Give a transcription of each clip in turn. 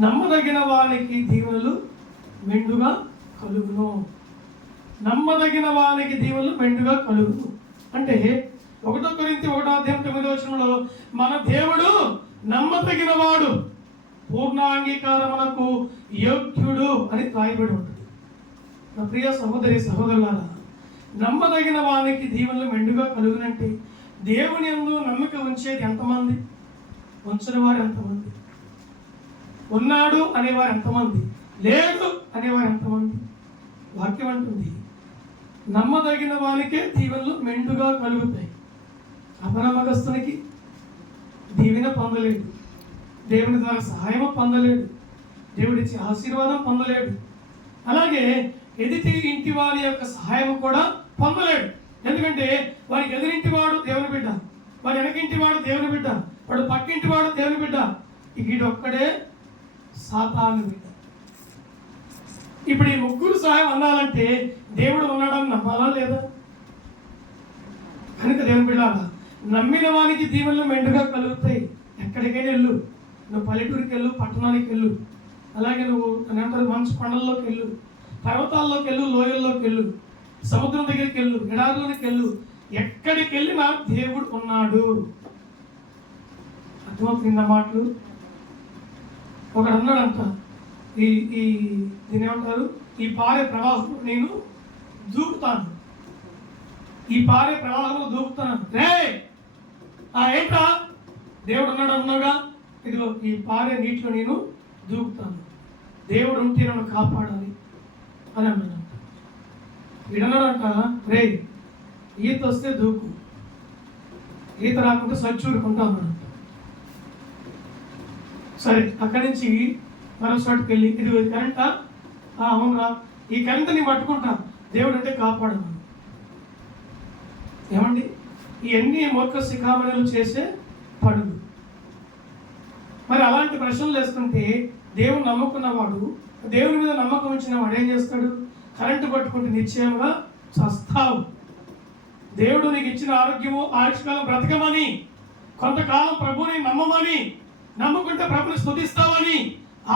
నమ్మదగిన వానికి దీవెనలు మెండుగా కలుగును. నమ్మదగిన వానికి దీవెనలు మెండుగా కలుగును అంటే 1 కొరింథీ 1:9 మన దేవుడు నమ్మదగిన వాడు, పూర్ణ అంగీకారమునకు యోగ్యుడు అని రాయబడి ఉంటుంది. నా ప్రియ సహోదరి సహోదరులారా, నమ్మదగిన వానికి దీవెనలు మెండుగా కలుగునంటే దేవుని యందు నమ్మిక ఉంచేది ఎంతమంది? ఉంచని వారు ఎంతమంది? ఉన్నాడు అనేవారు ఎంతమంది? లేదు అనేవారు ఎంతమంది? వాక్యం అంటుంది నమ్మదగిన వానికే దీవెనలు మెండుగా కలుగుతాయి. అపనమ్మకస్తునికి దీవెన పొందలేడు, దేవుని ద్వారా సహాయం పొందలేడు, దేవుడిచ్చే ఆశీర్వాదం పొందలేడు. అలాగే ఎదుటి ఇంటి వారి యొక్క సహాయం కూడా పొందలేడు. ఎందుకంటే వారికి ఎదురింటి వాడు దేవుని బిడ్డ, వారి వెనకింటి వాడు దేవుని బిడ్డ, వాడు పక్కింటి వాడు దేవుని బిడ్డ, వీడొక్కడే సాతాను బిడ్డ. ఇప్పుడు ఈ ముగ్గురు సహాయం అందాలంటే దేవుడు ఉన్నాడని నమ్మాలా లేదా? కనుక దేవుని బిడ్డారా, నమ్మిన వానికి దీవెనలు మెండుగా కలుగుతాయి. ఎక్కడికైనా వెళ్ళు, నువ్వు పల్లెటూరికి వెళ్ళు, పట్టణానికి వెళ్ళు, అలాగే నువ్వు ఏమంటారు మంచు కొండల్లోకి వెళ్ళు, పర్వతాల్లోకి వెళ్ళు, లోయల్లోకి వెళ్ళు, సముద్రం దగ్గరికి వెళ్ళు, ఎడారులోకి వెళ్ళు, ఎక్కడికి వెళ్ళినా దేవుడు ఉన్నాడు. అర్థమవుతున్న మాటలు. ఒకడు అన్నాడంట, ఈ ఈ దీని ఏమంటారు, ఈ పారే ప్రవాహంలో నేను దూకుతాను, ఈ పారే ప్రవాహంలో దూకుతాను. రే ఏంట్రా దేవుడు ఉన్నాడు అన్నాగా, ఇదిగో ఈ పారే నీటిలో నేను దూకుతాను, దేవుడు ఉంటే నన్ను కాపాడాలి అని అన్నాడంట. వీడన్నాడంట, రే ఈత వస్తే దూకు, ఈత రాకుంటే సచ్చూరుకుంటా అన్నాడంట. సరే, అక్కడి నుంచి మరో చోటుకి వెళ్ళి ఇది కరెంటా? అవునరా, ఈ కరెంట్ని పట్టుకుంటా, దేవుడు అంటే కాపాడమని. ఏమండి, ఇవన్నీ మూర్ఖ శిఖామణులు చేసే పడులు. మరి అలాంటి ప్రశ్నలు వేస్తుంటే దేవుడు నమ్ముకున్నవాడు, దేవుని మీద నమ్మకం ఉంచిన వాడు ఏం చేస్తాడు? కరెంటు పట్టుకుంటే నిశ్చయంగా చస్తావు. దేవుడు నీకు ఇచ్చిన ఆరోగ్యము ఆయుష్కాలం బ్రతకమని, కొంతకాలం ప్రభుని నమ్మమని, నమ్ముకుంటే ప్రభుని స్తుతిస్తావని,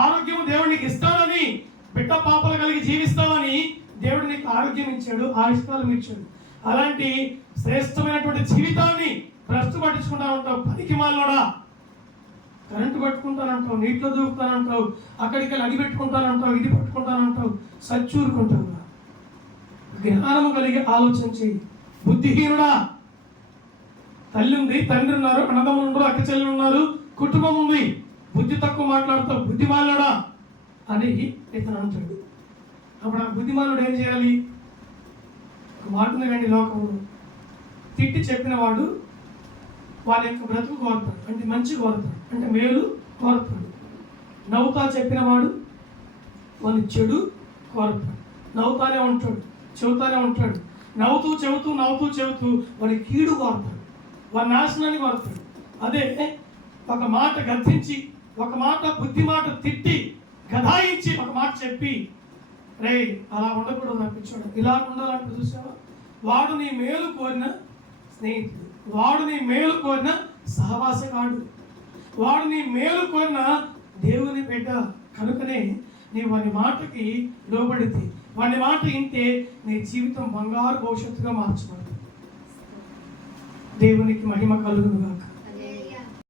ఆరోగ్యము దేవుడు నీకు ఇస్తాడని, బిడ్డ పాపలు కలిగి జీవిస్తావని దేవుడు నీకు ఆరోగ్యం ఇచ్చాడు, ఆయుష్కాలం ఇచ్చాడు. అలాంటి శ్రేష్టమైనటువంటి జీవితాన్ని భ్రష్టు పట్టించుకుంటా ఉంటావు. పనికి మాలోడా, కరెంటు పట్టుకుంటానంటావు, నీటిలో దూకుతానంటావు, అక్కడికి వెళ్ళి అది పెట్టుకుంటానంటావు, ఇది పట్టుకుంటానంటావు, సచ్చూరుకుంటావు. జ్ఞానము కలిగి ఆలోచన చేయి. బుద్ధిహీనుడా, తల్లి ఉంది, తండ్రి ఉన్నారు, అన్నదమ్ములు ఉన్నారు, అక్క చెల్లెలు ఉన్నారు, కుటుంబం ఉంది, బుద్ధి తక్కువ మాట్లాడతావు, బుద్ధిమాలుడా అని ఇతను అంటాడు. అప్పుడు ఆ బుద్ధిమాలుడు ఏం చేయాలి? మాట కానీ లోకంలో తిట్టి చెప్పిన వాడు వారి యొక్క బ్రతుకు కోరుతాడు, అంటే మంచి కోరుతాడు, అంటే మేలు కోరుతాడు. నవ్వుతా చెప్పిన వాడు వాని చెడు కోరుతాడు, నవ్వుతానే ఉంటాడు, చెబుతానే ఉంటాడు. నవ్వుతూ చెబుతూ వాడి కీడు కోరుతాడు, వారి నాశనాన్ని కోరుతాడు. అదే ఒక మాట గద్దించి, ఒక మాట బుద్ధి మాట తిట్టి, గదాయించి, ఒక మాట చెప్పి, రే అలా ఉండకూడదు అనిపించాడు, ఇలా ఉండాలంటే చూసావా, వాడు నీ మేలు కోరిన స్నేహితుడు, వాడు నీ మేలు కోరిన సహవాసగాడు, వాడు నీ మేలు కోరిన దేవుని బిడ్డ. కనుకనే నీ వాని మాటకి లోబడితే, వాని మాట వింటే నీ జీవితం బంగారు భవిష్యత్తుగా మార్చబడుతుంది. దేవునికి మహిమ కలుగును గాక.